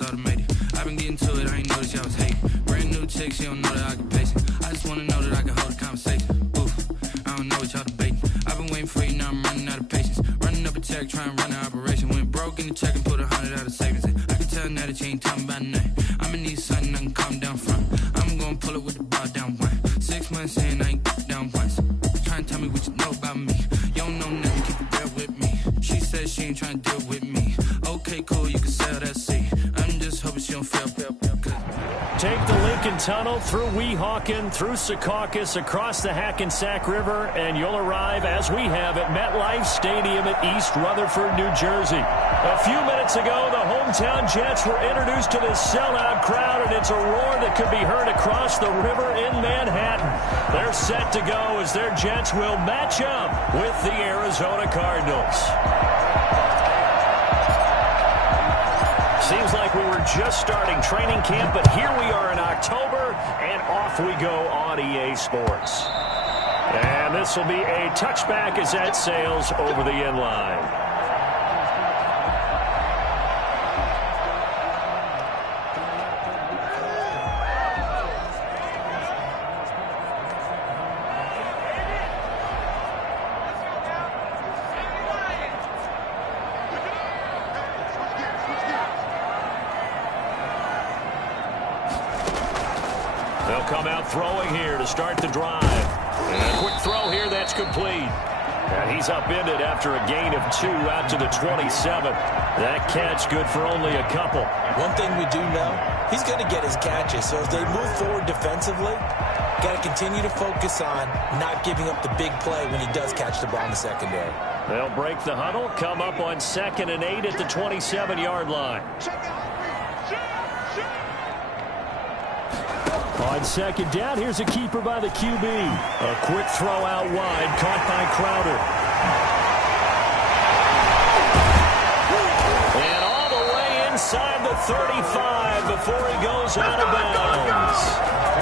it's automated. I've been getting to it, I ain't noticed y'all was hating. Brand new chick, she don't know that I can pace it. I just wanna know that I can hold a conversation. Oof, I don't know what y'all debating. I've been waiting for you, now I'm running out of patience. Running up a check, trying to run an operation. Went broke in the check and put 100 out of savings in. I can tell now that you ain't talking about nothing. I'ma need something I can calm down from. I'm gonna pull it with the bar down one. 6 months in, I ain't down once. Trying to tell me what you know about me. You don't know nothing, keep it real with me. She said she ain't trying to deal with me. Okay, cool, you can sell that seat. I'm just hoping she don't fail. Take the Lincoln Tunnel through Weehawken, through Secaucus, across the Hackensack River, and you'll arrive, as we have, at MetLife Stadium at East Rutherford, New Jersey. A few minutes ago, the hometown Jets were introduced to this sellout crowd, and it's a roar that could be heard across the river in Manhattan. They're set to go as their Jets will match up with the Arizona Cardinals. Seems like we were just starting training camp, but here we are in October, and off we go on EA Sports. And this will be a touchback as that sails over the end line. They'll come out throwing here to start the drive. And a quick throw here, that's complete. And he's upended after a gain of 2 out to the 27. That catch good for only a couple. One thing we do know, he's going to get his catches. So as they move forward defensively, got to continue to focus on not giving up the big play when he does catch the ball in the secondary. They'll break the huddle, come up on 2nd and 8 at the 27-yard line. On 2nd down, here's a keeper by the QB. A quick throw out wide, caught by Crowder. And all the way inside the 35 before he goes out of bounds.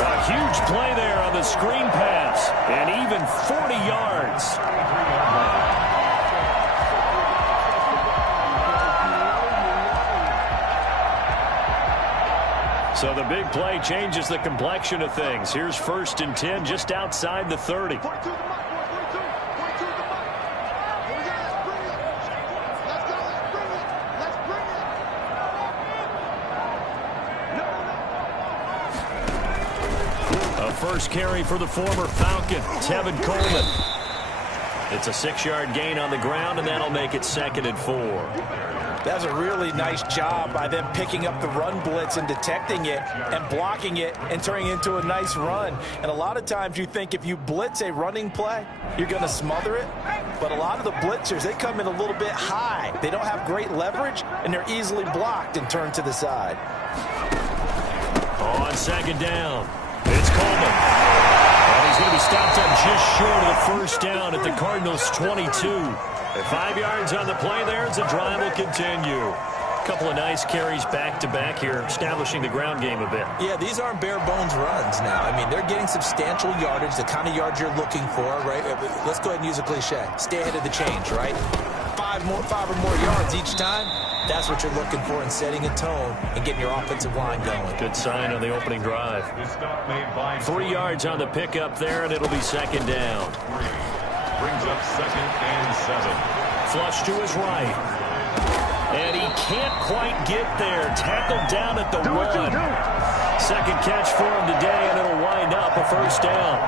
A huge play there on the screen pass, and even 40 yards. So the big play changes the complexion of things. Here's 1st and 10 just outside the 30. A first carry for the former Falcon, Tevin Coleman. It's a 6-yard gain on the ground, and that'll make it 2nd and 4. That's a really nice job by them picking up the run blitz and detecting it and blocking it and turning it into a nice run. And a lot of times you think if you blitz a running play, you're going to smother it. But a lot of the blitzers, they come in a little bit high. They don't have great leverage, and they're easily blocked and turned to the side. On 2nd down, it's Coleman. And he's going to be stopped up just short of the first down at the Cardinals' 22. 5 yards on the play there as the drive will continue. A couple of nice carries back-to-back here, establishing the ground game a bit. Yeah, these aren't bare-bones runs now. I mean, they're getting substantial yardage, the kind of yards you're looking for, right? Let's go ahead and use a cliche. Stay ahead of the change, right? 5 or more yards each time. That's what you're looking for in setting a tone and getting your offensive line going. Good sign on the opening drive. 3 yards on the pickup there, and it'll be 2nd down. Brings up 2nd and 7. Flush to his right. And he can't quite get there. Tackled down at the 1. Second catch for him today, and it'll wind up a first down.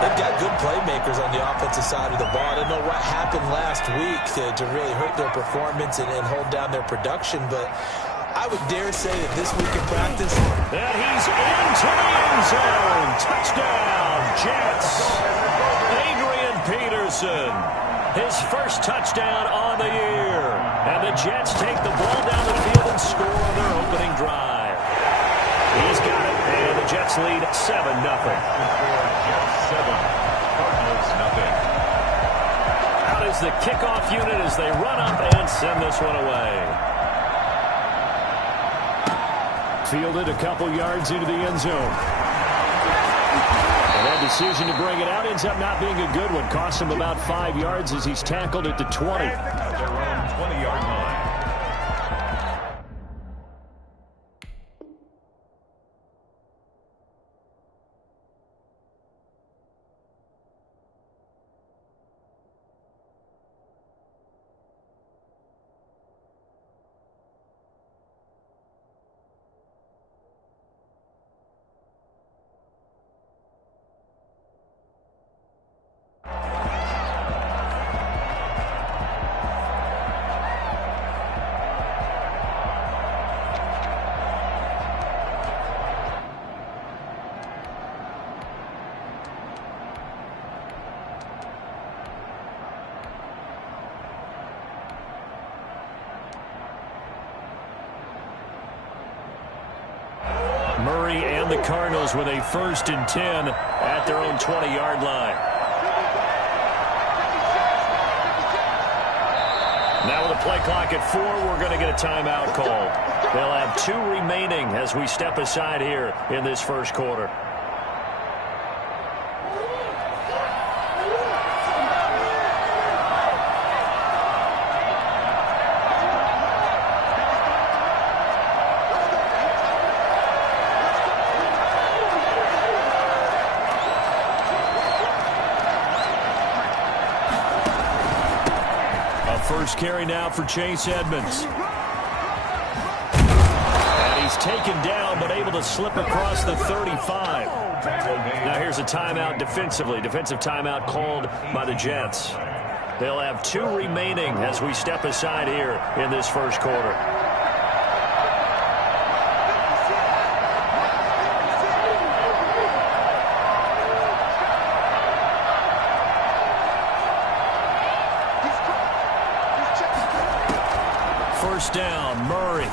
They've got good playmakers on the offensive side of the ball. I don't know what happened last week to really hurt their performance and hold down their production, but I would dare say that this week in practice. And he's into the end zone. Touchdown, Jets. Adrian Peterson, his first touchdown on the year. And the Jets take the ball down the field and score on their opening drive. He's got it, and the Jets lead 7-0. Jets 7, Cardinals nothing. Out is the kickoff unit as they run up and send this one away. Fielded a couple yards into the end zone. And that decision to bring it out ends up not being a good one. Costs him about 5 yards as he's tackled at the 20. At their own 20-yard line. and the Cardinals with a 1st and 10 at their own 20-yard line. Now with a play clock at 4, we're going to get a timeout called. They'll have 2 remaining as we step aside here in this first quarter. First carry now for Chase Edmonds. And he's taken down, but able to slip across the 35. Now here's a timeout defensively. Defensive timeout called by the Jets. They'll have 2 remaining as we step aside here in this first quarter. First down, Murray.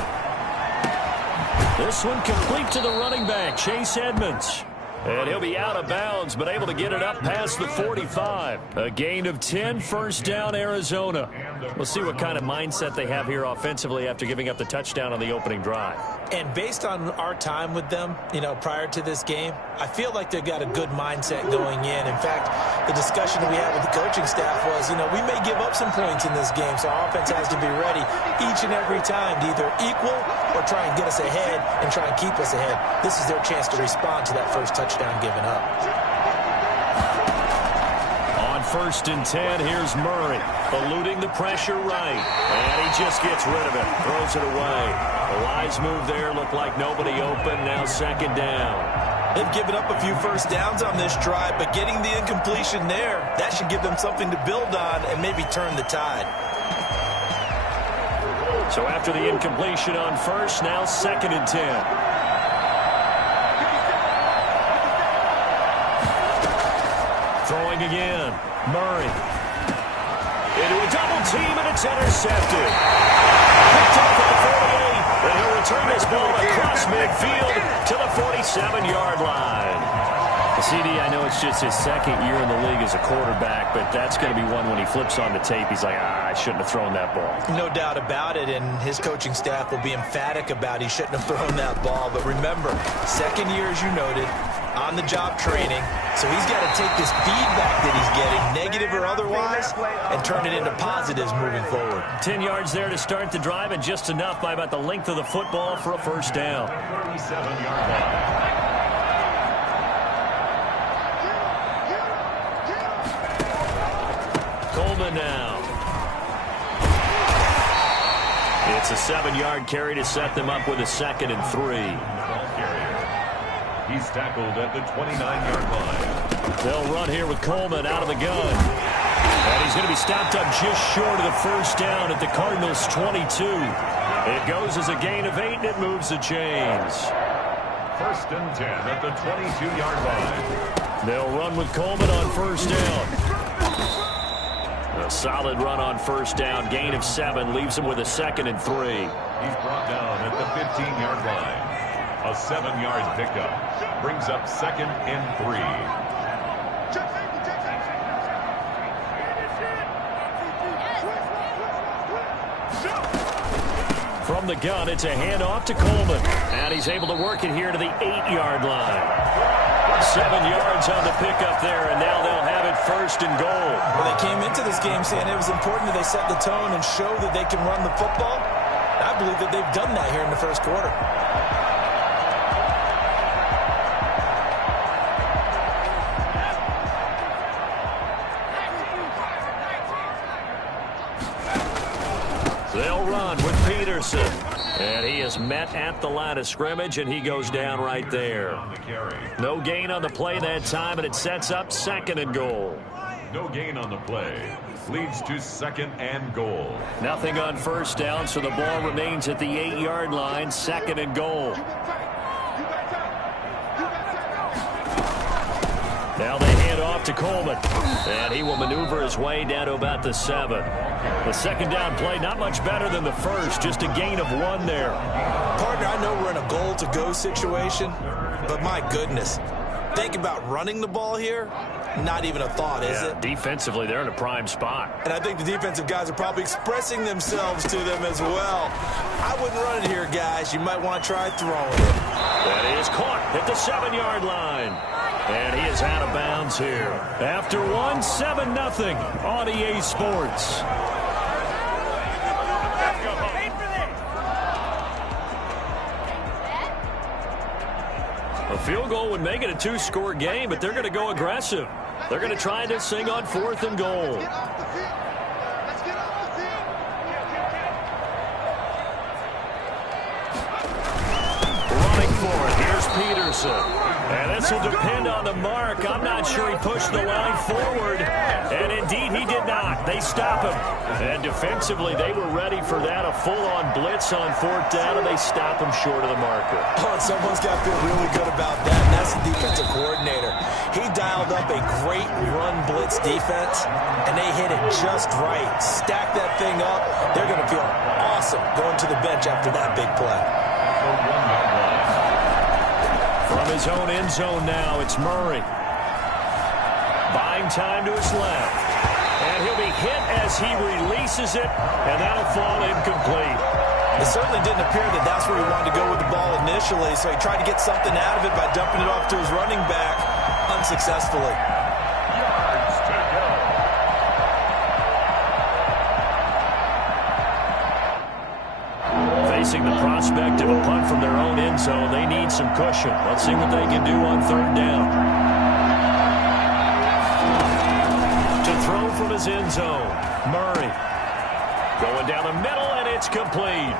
This one complete to the running back, Chase Edmonds. And he'll be out of bounds, but able to get it up past the 45. A gain of 10, first down, Arizona. We'll see what kind of mindset they have here offensively after giving up the touchdown on the opening drive. And based on our time with them, prior to this game, I feel like they've got a good mindset going in. In fact, the discussion that we had with the coaching staff was, we may give up some points in this game, so our offense has to be ready each and every time to either equal or try and get us ahead and try and keep us ahead. This is their chance to respond to that first touchdown given up. On 1st and 10, here's Murray, eluding the pressure right, and he just gets rid of it, throws it away. A wise move there, looked like nobody open, now 2nd down. They've given up a few first downs on this drive, but getting the incompletion there, that should give them something to build on and maybe turn the tide. So after the incompletion on 1st, now 2nd and 10. Throwing again, Murray. Into a double team, and it's intercepted. Picked off at the 48, and he'll return this ball across midfield to the 47-yard line. CD, I know it's just his 2nd year in the league as a quarterback, but that's going to be one when he flips on the tape, he's like, I shouldn't have thrown that ball. No doubt about it, and his coaching staff will be emphatic about he shouldn't have thrown that ball. But remember, 2nd year, as you noted, on-the-job training, so he's got to take this feedback that he's getting, negative or otherwise, and turn it into positives moving forward. 10 yards there to start the drive, and just enough by about the length of the football for a first down. 37-yard line. Coleman now. It's a 7-yard carry to set them up with a 2nd and 3. He's tackled at the 29-yard line. They'll run here with Coleman out of the gun. And he's going to be stopped up just short of the first down at the Cardinals' 22. It goes as a gain of 8, and it moves the chains. 1st and 10 at the 22-yard line. They'll run with Coleman on first down. A solid run on first down, gain of 7, leaves him with a 2nd and 3. He's brought down at the 15-yard line. A 7-yard pickup brings up 2nd and 3. From the gun, it's a handoff to Coleman. And he's able to work it here to the 8-yard line. 7 yards on the pickup there, and now they'll have it 1st and goal. Well, they came into this game saying it was important that they set the tone and show that they can run the football. I believe that they've done that here in the first quarter. They'll run with Peterson. And he is met at the line of scrimmage, and he goes down right there. No gain on the play that time, and it sets up 2nd and goal. No gain on the play. Leads to 2nd and goal. Nothing on first down, so the ball remains at the 8-yard line, 2nd and goal. Now they hand off to Coleman, and he will maneuver his way down to about the 7. The 2nd down play, not much better than the first, just a gain of 1 there. Partner, I know we're in a goal-to-go situation, but my goodness. Think about running the ball here. Not even a thought, is it? Defensively, they're in a prime spot. And I think the defensive guys are probably expressing themselves to them as well. I wouldn't run it here, guys. You might want to try throwing it. That is caught at the 7-yard line. And he is out of bounds here. After 7-0 on EA Sports. A field goal would make it a 2-score game, but they're going to go aggressive. They're going to try this thing on 4th and goal. Running for it. Here's Peterson. And this will depend on the mark. I'm not sure he pushed the line forward. And indeed, he did not. They stop him. And defensively, they were ready for that. A full-on blitz on 4th down, and they stop him short of the marker. Oh, and someone's got to feel really good about that, and that's the defensive coordinator. He dialed up a great run blitz defense, and they hit it just right. Stack that thing up. They're going to feel awesome going to the bench after that big play. From his own end zone now, it's Murray. Buying time to his left. And he'll be hit as he releases it, and that'll fall incomplete. It certainly didn't appear that that's where he wanted to go with the ball initially, so he tried to get something out of it by dumping it off to his running back unsuccessfully. Yards to go. Facing the prospect of a punt from their own end zone, they need some cushion. Let's see what they can do on 3rd down. To throw from his end zone, Murray. Going down the middle, and it's complete.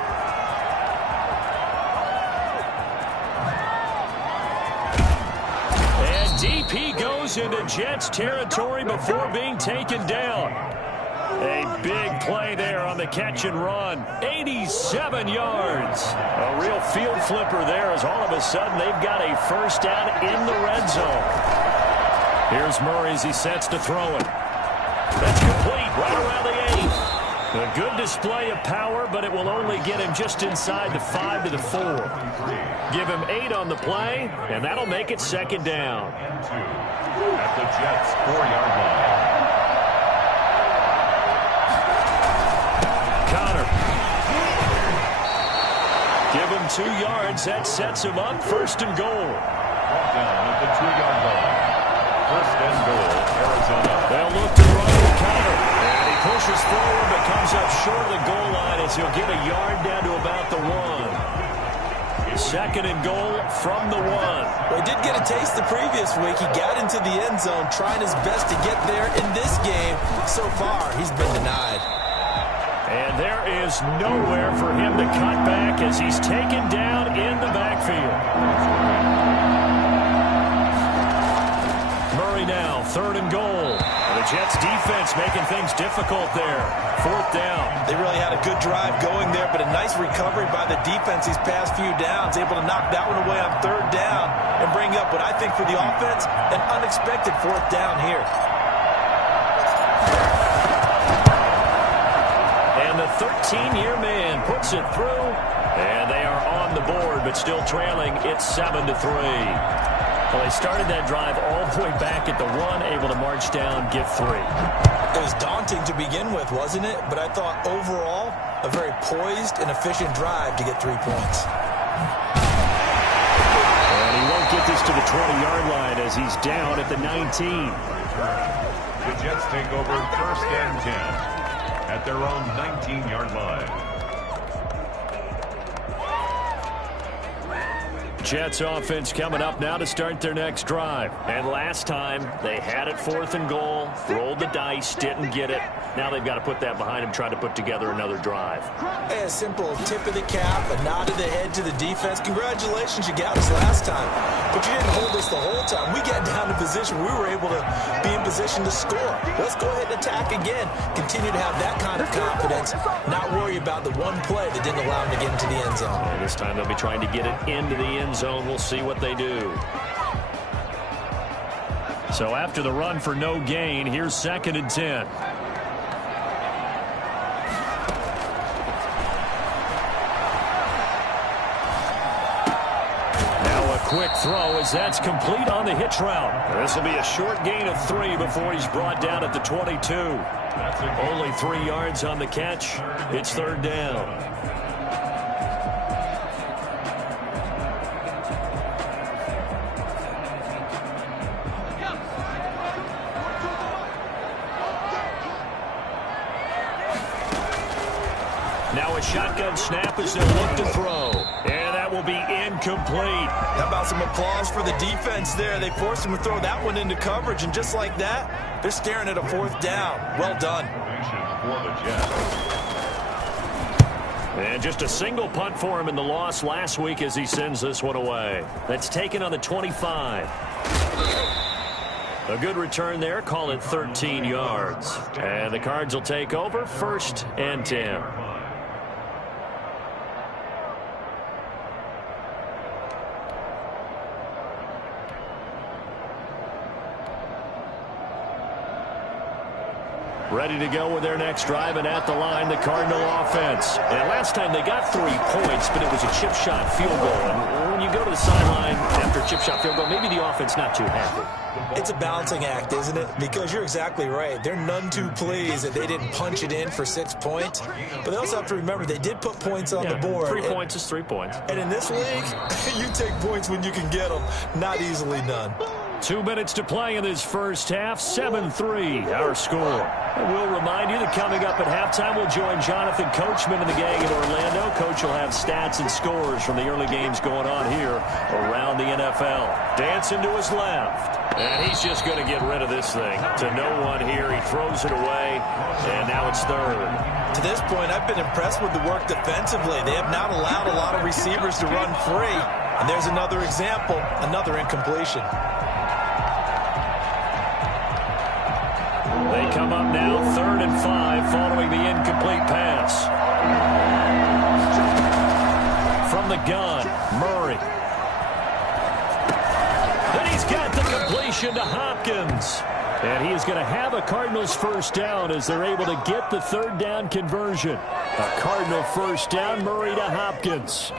And DP goes into Jets territory before being taken down. A big play there on the catch and run. 87 yards. A real field flipper there as all of a sudden they've got a 1st down in the red zone. Here's Murray as he sets to throw it. That's complete right around the 8. A good display of power, but it will only get him just inside the 5 to the 4. Give him 8 on the play, and that'll make it 2nd down. At the Jets' 4-yard line. Connor. Give him 2 yards. That sets him up 1st and goal. Down at the 2-yard line. 1st and goal, Arizona. They'll look to run with Connor. And he pushes forward but comes up short of the goal line as he'll get a yard down to about the 1. 2nd and goal from the 1. Well, he did get a taste the previous week. He got into the end zone trying his best to get there in this game. So far, he's been denied. And there is nowhere for him to cut back as he's taken down in the backfield. Murray now, 3rd and goal. The Jets defense making things difficult there. 4th down. They really had a good drive going there, but a nice recovery by the defense these past few downs, able to knock that one away on 3rd down and bring up what I think for the offense, an unexpected 4th down here. And the 13-year man puts it through, and they are on the board, but still trailing. It's 7-3. Well, they started that drive all the way back at the 1, able to march down, get 3. It was daunting to begin with, wasn't it? But I thought overall, a very poised and efficient drive to get 3 points. And he won't get this to the 20-yard line as he's down at the 19. The Jets take over 1st and 10 at their own 19-yard line. Jets offense coming up now to start their next drive. And last time, they had it 4th and goal, rolled the dice, didn't get it. Now they've got to put that behind them, try to put together another drive. A simple tip of the cap, a nod of the head to the defense. Congratulations, you got us last time. But you didn't hold us the whole time. We got down to position. We were able to be in position to score. Let's go ahead and attack again. Continue to have that kind of confidence. Not worry about the one play that didn't allow them to get into the end zone. And this time they'll be trying to get it into the end zone. We'll see what they do. So after the run for no gain, here's 2nd and 10. quick throw as that's complete on the hitch route. This will be a short gain of 3 before he's brought down at the 22. Only 3 yards on the catch. It's third down. Now a shotgun snap as they'll look to throw. And that will be incomplete. How about some applause for the defense there? They forced him to throw that one into coverage, and just like that, they're staring at a 4th down. Well done. And just a single punt for him in the loss last week as he sends this one away. That's taken on the 25. A good return there. Call it 13 yards. And the Cards will take over 1st and 10. Ready to go with their next drive, and at the line, the Cardinal offense. And last time they got 3 points, but it was a chip shot field goal. And when you go to the sideline after a chip shot field goal, maybe the offense not too happy. It's a balancing act, isn't it? Because you're exactly right. They're none too pleased that they didn't punch it in for 6 points. But they also have to remember they did put points on the board. 3 points is 3 points. And in this league, you take points when you can get them. Not easily done. 2 minutes to play in this first half. 7-3, our score. And we'll remind you that coming up at halftime, we'll join Jonathan Coachman and the gang in Orlando. Coach will have stats and scores from the early games going on here around the NFL. Dancing to his left. And he's just going to get rid of this thing. To no one here. He throws it away. And now it's third. To this point, I've been impressed with the work defensively. They have not allowed a lot of receivers to run free. And there's another example, another incompletion. They come up now 3rd and 5 following the incomplete pass. From the gun, Murray. Then he's got the completion to Hopkins. And he is going to have a Cardinals first down as they're able to get the 3rd down conversion. A Cardinal first down, Murray to Hopkins.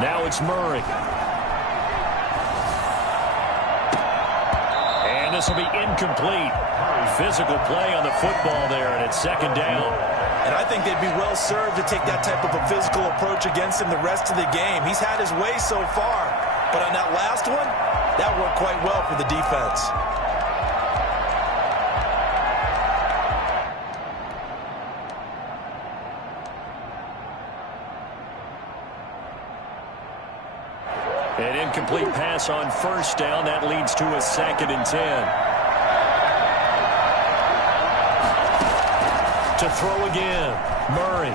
Now it's Murray. And this will be incomplete. Physical play on the football there, and it's 2nd down. And I think they'd be well served to take that type of a physical approach against him the rest of the game. He's had his way so far, but on that last one, that worked quite well for the defense. An incomplete pass on first down. That leads to a 2nd and 10. To throw again, Murray.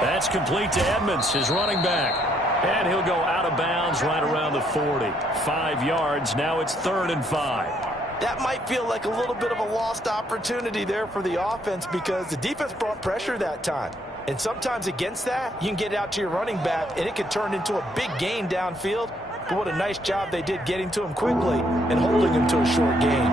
That's complete to Edmonds, his running back. And he'll go out of bounds right around the 40. 5 yards. Now it's 3rd and 5. That might feel like a little bit of a lost opportunity there for the offense because the defense brought pressure that time. And sometimes against that, you can get out to your running back, and it can turn into a big gain downfield. But what a nice job they did getting to him quickly and holding him to a short gain.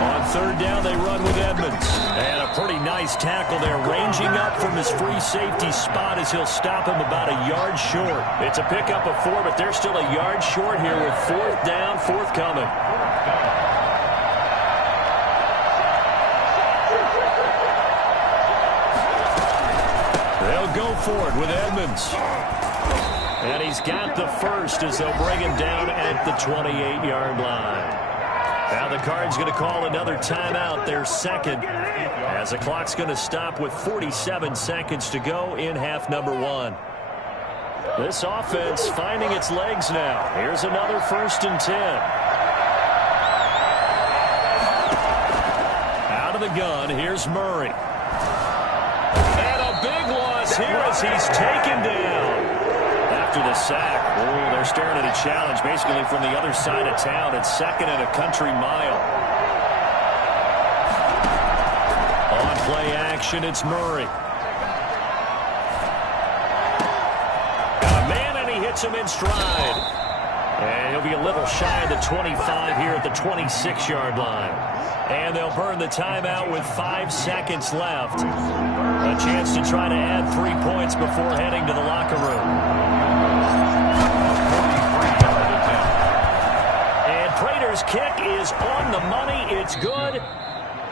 On 3rd down, they run with Edmonds. And a pretty nice tackle there, ranging up from his free safety spot as he'll stop him about a yard short. It's a pickup of 4, but they're still a yard short here with 4th down, forthcoming. They'll go for it with Edmonds. And he's got the first as they'll bring him down at the 28-yard line. Now the Cards going to call another timeout, their 2nd, as the clock's going to stop with 47 seconds to go in half number 1. This offense finding its legs now. Here's another 1st and 10. Out of the gun, here's Murray. And a big loss here as he's taken down. After the sack, they're staring at a challenge basically from the other side of town. It's 2nd and a country mile. On play action, it's Murray. gets him in stride. And he'll be a little shy of the 25 here at the 26-yard line. And they'll burn the timeout with 5 seconds left. A chance to try to add 3 points before heading to the locker room. And Prater's kick is on the money. It's good.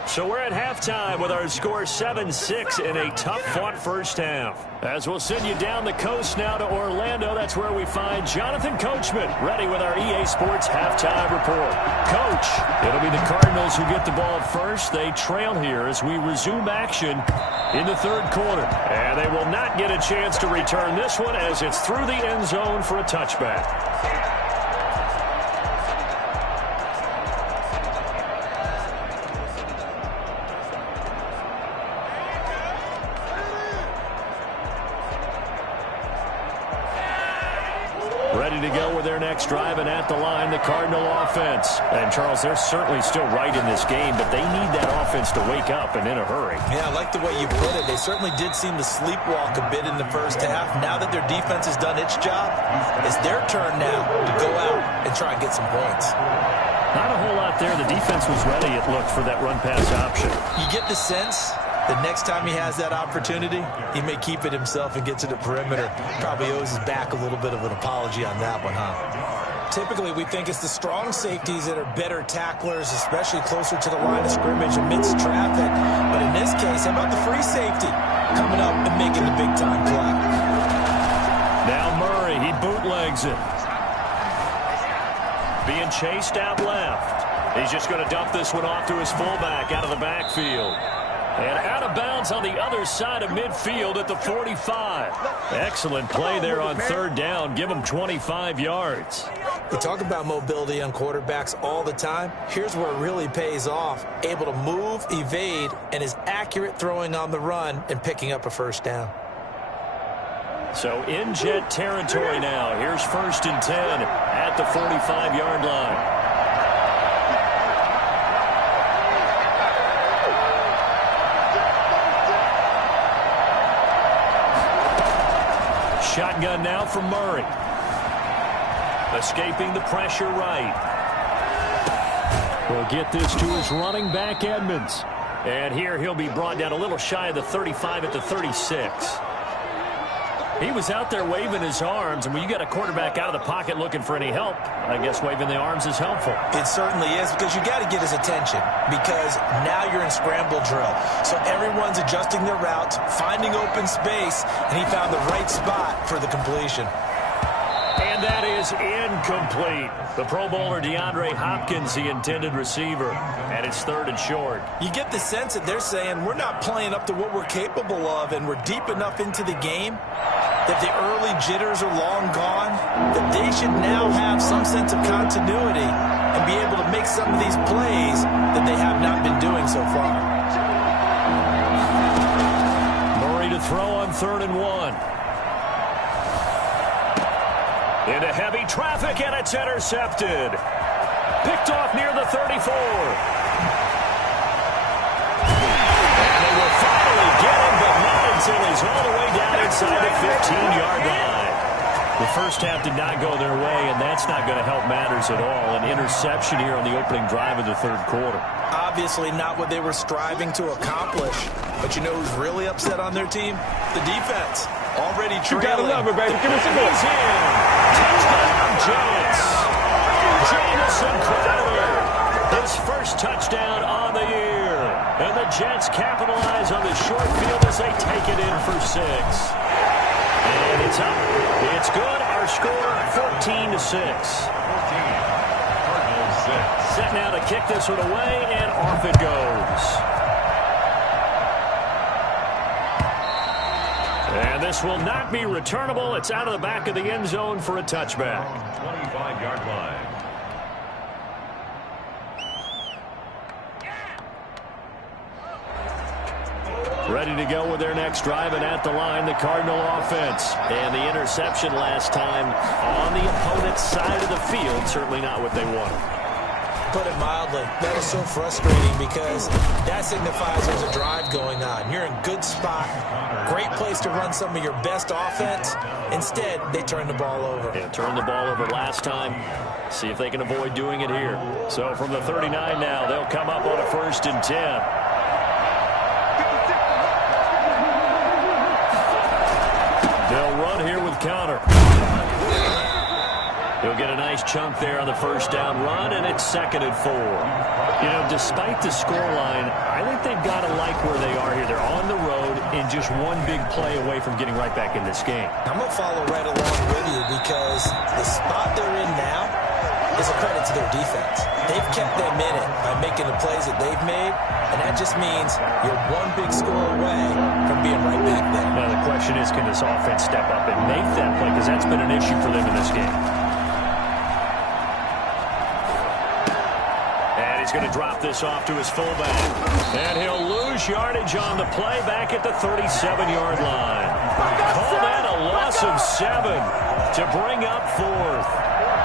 So we're at halftime with our score 7-6 in a tough-fought first half. As we'll send you down the coast now to Orlando, that's where we find Jonathan Coachman ready with our EA Sports halftime report. Coach, it'll be the Cardinals who get the ball first. They trail here as we resume action in the third quarter. And they will not get a chance to return this one as it's through the end zone for a touchback. Ready to go with their next drive, and at the line, the Cardinal offense. And, Charles, they're certainly still right in this game, but they need that offense to wake up and in a hurry. Yeah, I like the way you put it. They certainly did seem to sleepwalk a bit in the first half. Now that their defense has done its job, it's their turn now to go out and try and get some points. Not a whole lot there. The defense was ready, it looked, for that run-pass option. You get the sense the next time he has that opportunity, he may keep it himself and get to the perimeter. Probably owes his back a little bit of an apology on that one, huh? Typically, we think it's the strong safeties that are better tacklers, especially closer to the line of scrimmage amidst traffic. But in this case, how about the free safety coming up and making the big-time play? Now Murray, he bootlegs it. Being chased out left. He's just going to dump this one off to his fullback out of the backfield. And out of bounds on the other side of midfield at the 45. Excellent play there on third down. Give him 25 yards. We talk about mobility on quarterbacks all the time. Here's where it really pays off. Able to move, evade, and is accurate throwing on the run and picking up a first down. So in jet territory now. Here's 1st and 10 at the 45-yard line. Shotgun now from Murray. Escaping the pressure right. We'll get this to his running back, Edmonds. And here he'll be brought down a little shy of the 35 at the 36. He was out there waving his arms, and when you got a quarterback out of the pocket looking for any help, I guess waving the arms is helpful. It certainly is, because you got to get his attention, because now you're in scramble drill. So everyone's adjusting their routes, finding open space, and he found the right spot for the completion. And that is incomplete. The Pro Bowler DeAndre Hopkins, the intended receiver, and it's 3rd and short. You get the sense that they're saying we're not playing up to what we're capable of, and we're deep enough into the game that the early jitters are long gone, that they should now have some sense of continuity and be able to make some of these plays that they have not been doing so far. Murray to throw on 3rd and 1. Into heavy traffic, and it's intercepted. Picked off near the 34. And they will finally get him, but not until he's all the way down inside the 15-yard line. The first half did not go their way, and that's not going to help matters at all. An interception here on the opening drive of the third quarter. Obviously not what they were striving to accomplish. But you know who's really upset on their team? The defense. Already trailing. You gotta love it, baby. Give me some more. Touchdown, Jets. Jamison Crowder. His first touchdown on the year. And the Jets capitalize on the short field as they take it in for 6. And it's up. It's good. Our score, 14-6. 14. Cardinals 6. Set now to kick this one away, and off it goes. And this will not be returnable. It's out of the back of the end zone for a touchback. 25-yard line. Ready to go with their next drive, and at the line, the Cardinal offense. And the interception last time on the opponent's side of the field, certainly not what they wanted. put it mildly. That is so frustrating because that signifies there's a drive going on. You're in good spot, great place to run some of your best offense. Instead, they turn the ball over. Yeah, turned the ball over last time. See if they can avoid doing it here. So from the 39 now, they'll come up on a 1st and 10. They'll run here with Counter. He'll get a nice chunk there on the 1st down run, and it's 2nd and 4. You know, despite the scoreline, I think they've got to like where they are here. They're on the road and just one big play away from getting right back in this game. I'm going to follow right along with you because the spot they're in now is a credit to their defense. They've kept them in it by making the plays that they've made, and that just means you're one big score away from being right back there. Now, the question is, can this offense step up and make that play? Because that's been an issue for them in this game. He's going to drop this off to his fullback. And he'll lose yardage on the play back at the 37-yard line. Call that a loss of 7 to bring up 4th.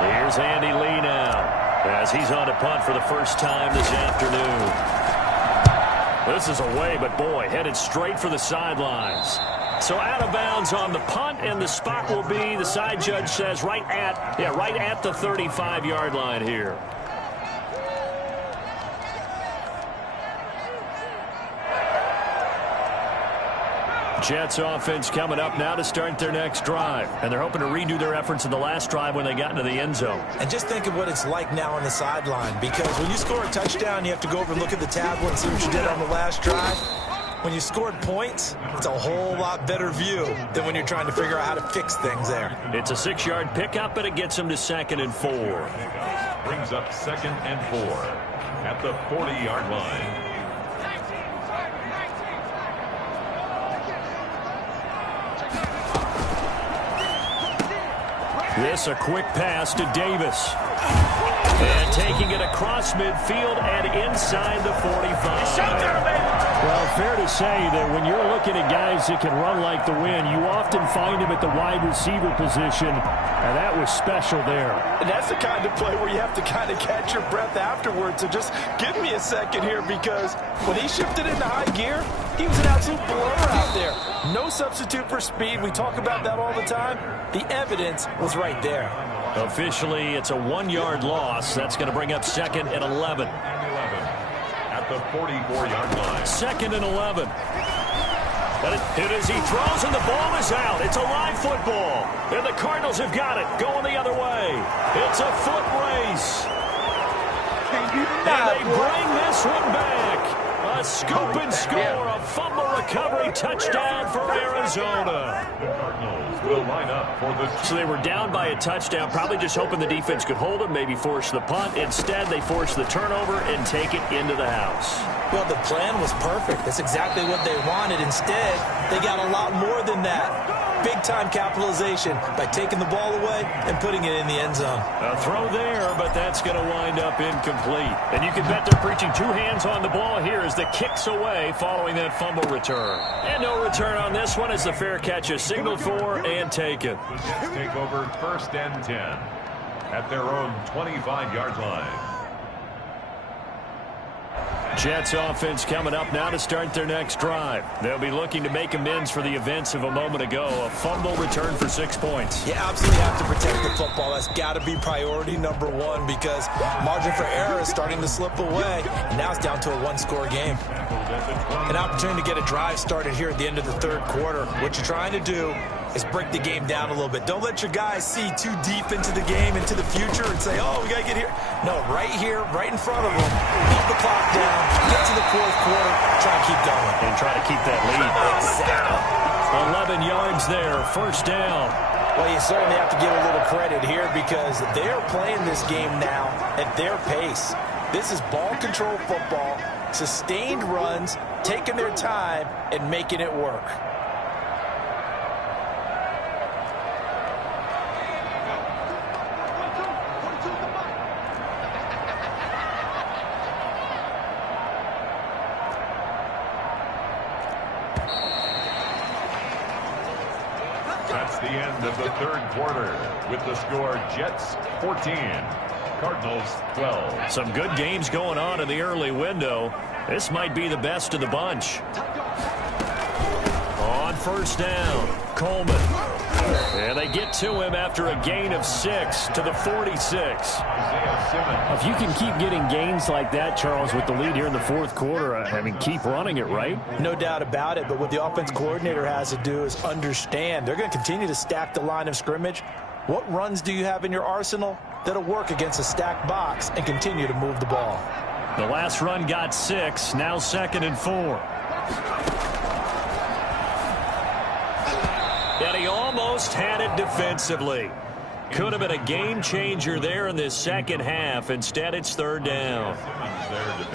Here's Andy Lee now as he's on to punt for the first time this afternoon. This is away, but boy, headed straight for the sidelines. So out of bounds on the punt, and the spot will be, the side judge says, right at the 35-yard line here. Jets offense coming up now to start their next drive. And they're hoping to redo their efforts in the last drive when they got into the end zone. And just think of what it's like now on the sideline, because when you score a touchdown, you have to go over and look at the tablet and see what you did on the last drive. When you scored points, it's a whole lot better view than when you're trying to figure out how to fix things there. It's a 6-yard pickup, and it gets them to 2nd and 4. Brings up 2nd and 4 at the 40-yard line. This a quick pass to Davis. And taking it across midfield and inside the 45. Well, fair to say that when you're looking at guys that can run like the wind, you often find them at the wide receiver position, and that was special there. And that's the kind of play where you have to kind of catch your breath afterwards. So just give me a second here, because when he shifted into high gear, he was an absolute blower out there. No substitute for speed. We talk about that all the time. The evidence was right there. Officially, it's a 1-yard loss. That's going to bring up 2nd and 11. At the 44-yard line. 2nd and 11. But it as he throws, and the ball is out. It's a live football. And the Cardinals have got it. Going the other way. It's a foot race. And they bring this one back. A scoop and score, a fumble recovery touchdown for Arizona. The Cardinals will line up for the... So they were down by a touchdown, probably just hoping the defense could hold them, maybe force the punt. Instead, they forced the turnover and take it into the house. Well, the plan was perfect. That's exactly what they wanted. Instead, they got a lot more than that. Big-time capitalization by taking the ball away and putting it in the end zone. A throw there, but that's going to wind up incomplete. And you can bet they're preaching 2 hands on the ball here as the kick's away following that fumble return. And no return on this one as the fair catch is signaled for and taken. The Jets take over 1st and 10 at their own 25-yard line. Jets offense coming up now to start their next drive. They'll be looking to make amends for the events of a moment ago. A fumble return for 6 points. You absolutely have to protect the football. That's got to be priority number 1, because margin for error is starting to slip away. And now it's down to a 1-score game. An opportunity to get a drive started here at the end of the 3rd quarter. What you're trying to do is break the game down a little bit. Don't let your guys see too deep into the game, into the future, and say, oh, we got to get here. No, right here, right in front of them. Keep the clock down, get to the 4th quarter, try to keep going. And try to keep that lead. Exactly. 11 yards there, 1st down. Well, you certainly have to give a little credit here, because they're playing this game now at their pace. This is ball control football, sustained runs, taking their time, and making it work. That's the end of the 3rd quarter with the score Jets 14, Cardinals 12. Some good games going on in the early window. This might be the best of the bunch. On first down, Coleman. And they get to him after a gain of 6 to the 46. If you can keep getting gains like that, Charles, with the lead here in the fourth quarter, I mean, keep running it, right? No doubt about it, but what the offense coordinator has to do is understand. They're going to continue to stack the line of scrimmage. What runs do you have in your arsenal that'll work against a stacked box and continue to move the ball? The last run got 6, now 2nd and 4. And he almost had it defensively. Could have been a game changer there in this second half. Instead, it's 3rd down.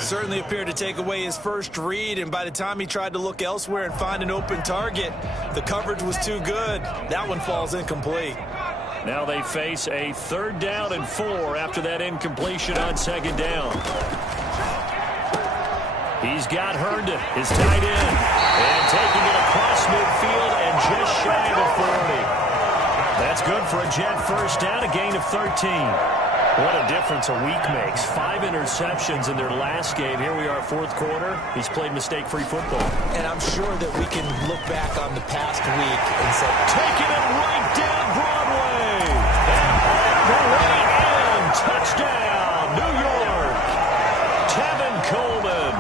Certainly appeared to take away his first read, and by the time he tried to look elsewhere and find an open target, the coverage was too good. That one falls incomplete. Now they face a 3rd down and 4 after that incompletion on 2nd down. He's got Herndon, his tight end, and taking it across midfield and just shy of 40. That's good for a Jet first down, a gain of 13. What a difference a week makes. 5 interceptions in their last game. Here we are, fourth quarter. He's played mistake-free football. And I'm sure that we can look back on the past week and say, taking it right down Broadway. And the way in. Touchdown, New York. Tevin Coleman.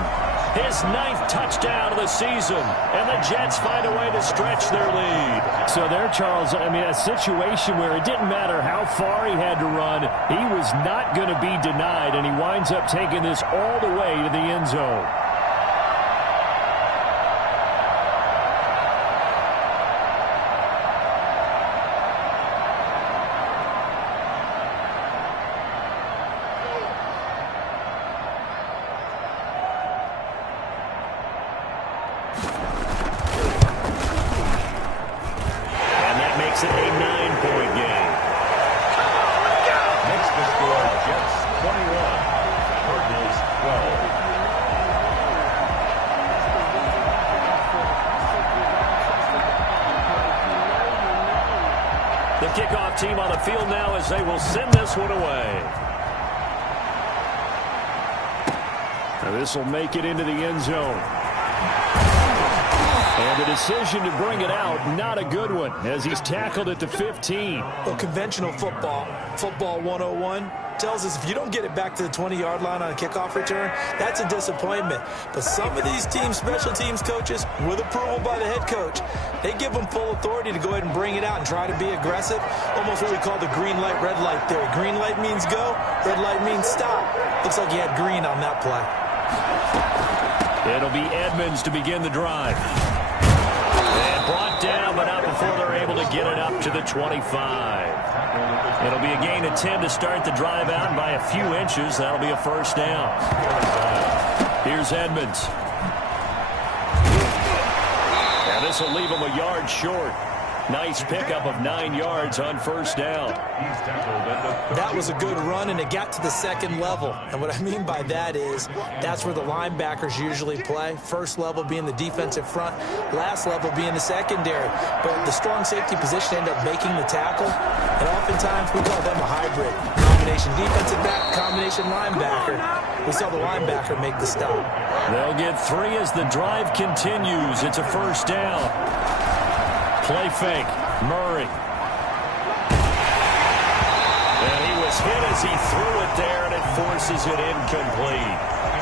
His 9th touchdown of the season, and the Jets find a way to stretch their lead. So there, Charles, I mean, a situation where it didn't matter how far he had to run, he was not going to be denied, and he winds up taking this all the way to the end zone. It a 9-point game. Next to score, Jets 21, Cardinals 12. The kickoff team on the field now as they will send this one away. Now this will make it into the end zone. And the decision to bring it out, not a good one, as he's tackled at the 15. Well, conventional football 101, tells us if you don't get it back to the 20-yard line on a kickoff return, that's a disappointment. But some of these teams, special teams coaches, with approval by the head coach, they give them full authority to go ahead and bring it out and try to be aggressive. Almost what we call the green light, red light theory. Green light means go, red light means stop. Looks like he had green on that play. It'll be Edmonds to begin the drive. And brought down, but not before they're able to get it up to the 25. It'll be a gain of 10 to start the drive out, and by a few inches, that'll be a first down. Here's Edmonds. And this will leave him a yard short. Nice pickup of 9 yards on first down. That was a good run, and it got to the second level. And what I mean by that is that's where the linebackers usually play. First level being the defensive front, last level being the secondary. But the strong safety position ended up making the tackle, and oftentimes we call them a hybrid. Combination defensive back, combination linebacker. We saw the linebacker make the stop. They'll get 3 as the drive continues. It's a first down. Play fake. Murray. And he was hit as he threw it there, and it forces it incomplete.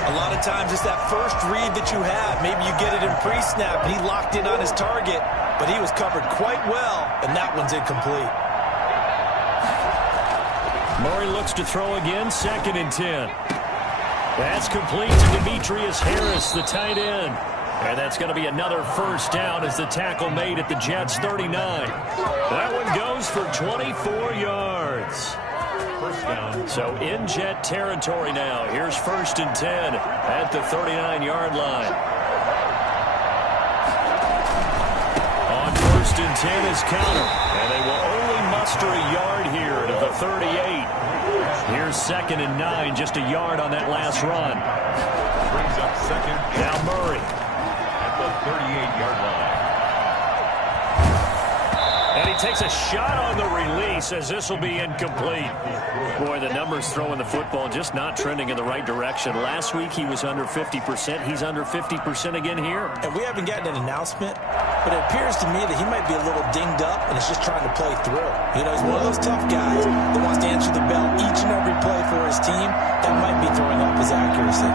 A lot of times it's that first read that you have. Maybe you get it in pre-snap, and he locked in on his target, but he was covered quite well, and that one's incomplete. Murray looks to throw again, 2nd and 10. That's complete to Demetrius Harris, the tight end. And that's going to be another first down as the tackle made at the Jets' 39. That one goes for 24 yards. First down. So in Jet territory now. Here's 1st and 10 at the 39-yard line. On 1st and 10 is Counter. And they will only muster a yard here to the 38. Here's 2nd and 9, just a yard on that last run. Brings up 2nd. Now Murray. At the 38-yard line. And he takes a shot on the release as this will be incomplete. Boy, the numbers throwing the football just not trending in the right direction. Last week he was under 50%. He's under 50% again here. And we haven't gotten an announcement, but it appears to me that he might be a little dinged up and is just trying to play through. You know, he's one of those tough guys that wants to answer the bell each and every play for his team. That might be throwing off his accuracy.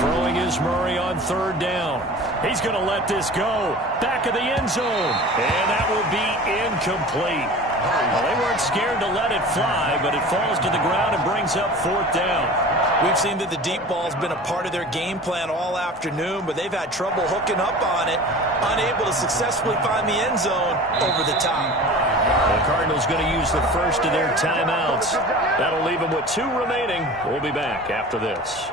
Throwing is Murray on third down. He's going to let this go. Back of the end zone. And that will be incomplete. Well, they weren't scared to let it fly, but it falls to the ground and brings up fourth down. We've seen that the deep ball's been a part of their game plan all afternoon, but they've had trouble hooking up on it, unable to successfully find the end zone over the top. The Cardinals going to use the first of their timeouts. That'll leave them with 2 remaining. We'll be back after this.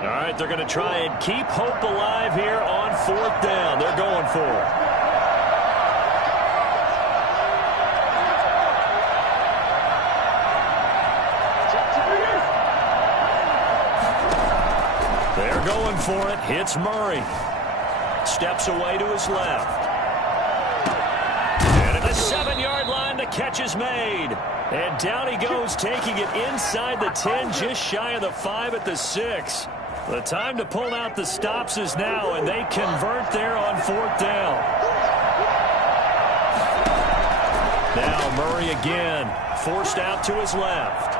All right, they're going to try and keep hope alive here on fourth down. They're going for it. They're going for it. Hits Murray. Steps away to his left. And at the 7-yard line, the catch is made. And down he goes, taking it inside the 10, just shy of the 5 at the 6. The time to pull out the stops is now, and they convert there on fourth down. Now Murray again, forced out to his left.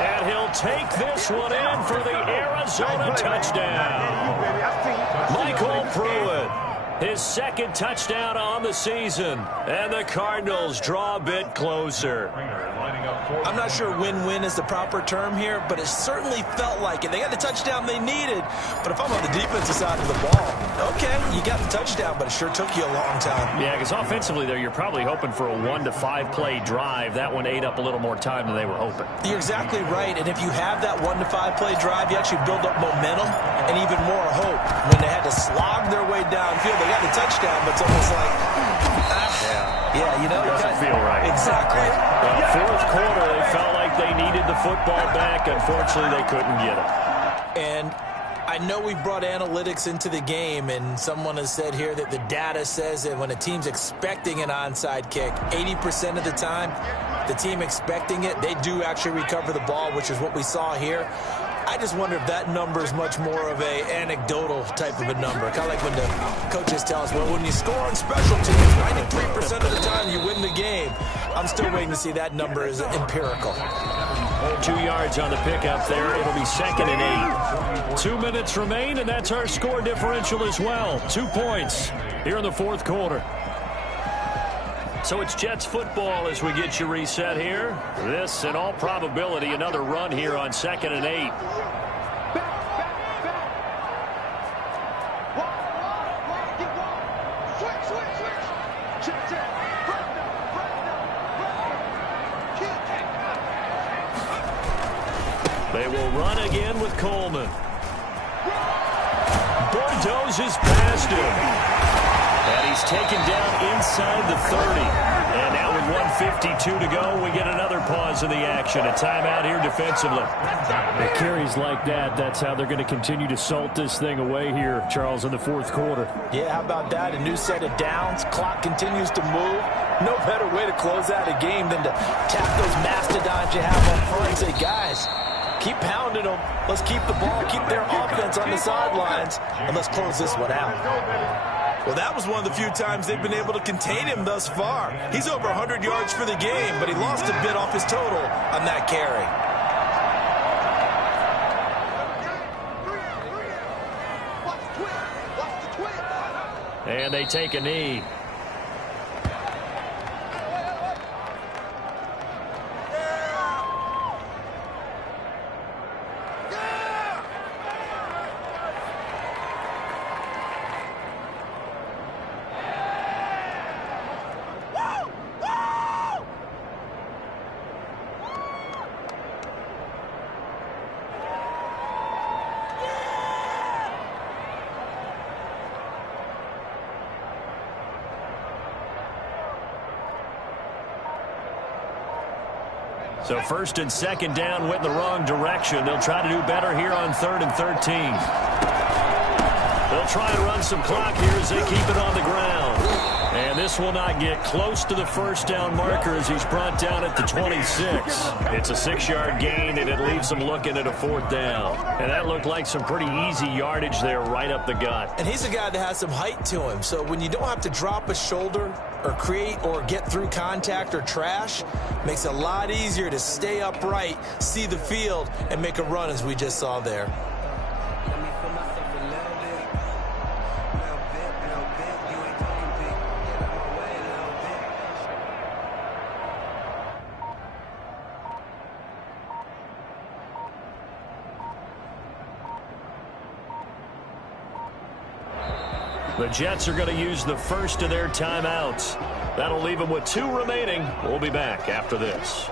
And he'll take this one in for the Arizona touchdown. Michael Pruitt, his second touchdown on the season. And the Cardinals draw a bit closer. I'm not sure win-win is the proper term here, but it certainly felt like it. They got the touchdown they needed, but if I'm on the defensive side of the ball, okay, you got the touchdown, but it sure took you a long time. Yeah, because offensively there, you're probably hoping for a 1 to 5 play drive. That one ate up a little more time than they were hoping. You're exactly right, and if you have that 1 to 5 play drive, you actually build up momentum and even more hope. When they had to slog their way downfield, they got the touchdown, but it's almost like, yeah, you know, it doesn't feel right. Exactly. Well, fourth quarter, they felt like they needed the football back. Unfortunately, they couldn't get it. And I know we've brought analytics into the game, and someone has said here that the data says that when a team's expecting an onside kick, 80% of the time, the team expecting it, they do actually recover the ball, which is what we saw here. I just wonder if that number is much more of a anecdotal type of a number. Kind of like when the coaches tell us, well, when you score on special teams, 93% of the time you win the game. I'm still waiting to see that number is empirical. 2 yards on the pickup there. It'll be 2nd and 8. 2 minutes remain, and that's our score differential as well. 2 points here in the fourth quarter. So it's Jets football as we get you reset here. This, in all probability, another run here on 2nd and 8. They will run again with Coleman. Bordeaux is past him. And he's taken down inside the 30. And now with 1:52 to go, we get another pause in the action. A timeout here defensively. The carries like that, that's how they're going to continue to salt this thing away here, Charles, in the fourth quarter. Yeah, how about that? A new set of downs. Clock continues to move. No better way to close out a game than to tap those mastodons you have on front and say, guys, keep pounding them. Let's keep the ball, keep their offense on the sidelines, and let's close this one out. Well, that was one of the few times they've been able to contain him thus far. He's over 100 yards for the game, but he lost a bit off his total on that carry. And they take a knee. So first and second down went in the wrong direction. They'll try to do better here on 3rd and 13. They'll try and run some clock here as they keep it on the ground. And this will not get close to the first down marker as he's brought down at the 26. It's a 6-yard gain, and it leaves them looking at a 4th down. And that looked like some pretty easy yardage there right up the gut. And he's a guy that has some height to him. So when you don't have to drop a shoulder or create or get through contact or trash, makes it a lot easier to stay upright, see the field, and make a run as we just saw there. The Jets are going to use the first of their timeouts. That'll leave them with 2 remaining. We'll be back after this.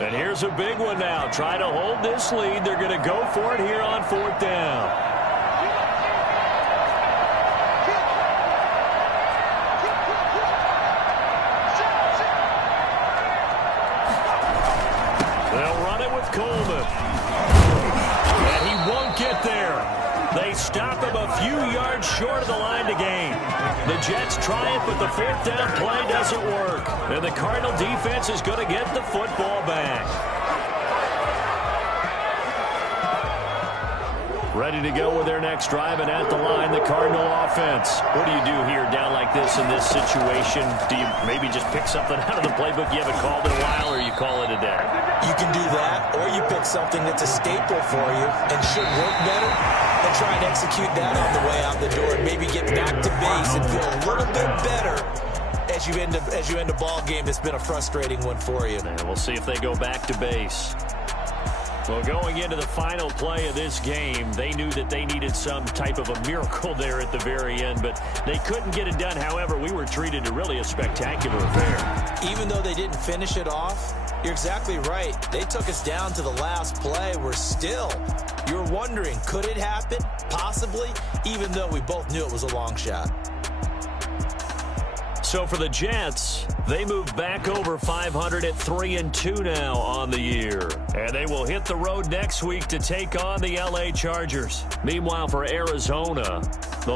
And here's a big one now. Try to hold this lead. They're going to go for it here on 4th down. Coleman. And he won't get there. They stop him a few yards short of the line to gain. The Jets try it, but the 4th down play doesn't work. And the Cardinal defense is going to get the football back. Ready to go with their next drive, and at the line, the Cardinal offense. What do you do here down like this in this situation? Do you maybe just pick something out of the playbook you haven't called in a while, or you call it a day? You can do that, or you pick something that's a staple for you and should work better, and try and execute that on the way out the door, and maybe get back to base and feel a little bit better as you end a ball game that's been a frustrating one for you. And we'll see if they go back to base. Well, going into the final play of this game, they knew that they needed some type of a miracle there at the very end, but they couldn't get it done. However, we were treated to really a spectacular affair. Even though they didn't finish it off, you're exactly right. They took us down to the last play. You're wondering, could it happen? Possibly, even though we both knew it was a long shot. So for the Jets, they move back over 500 at 3-2 now on the year. And they will hit the road next week to take on the LA Chargers. Meanwhile, for Arizona, the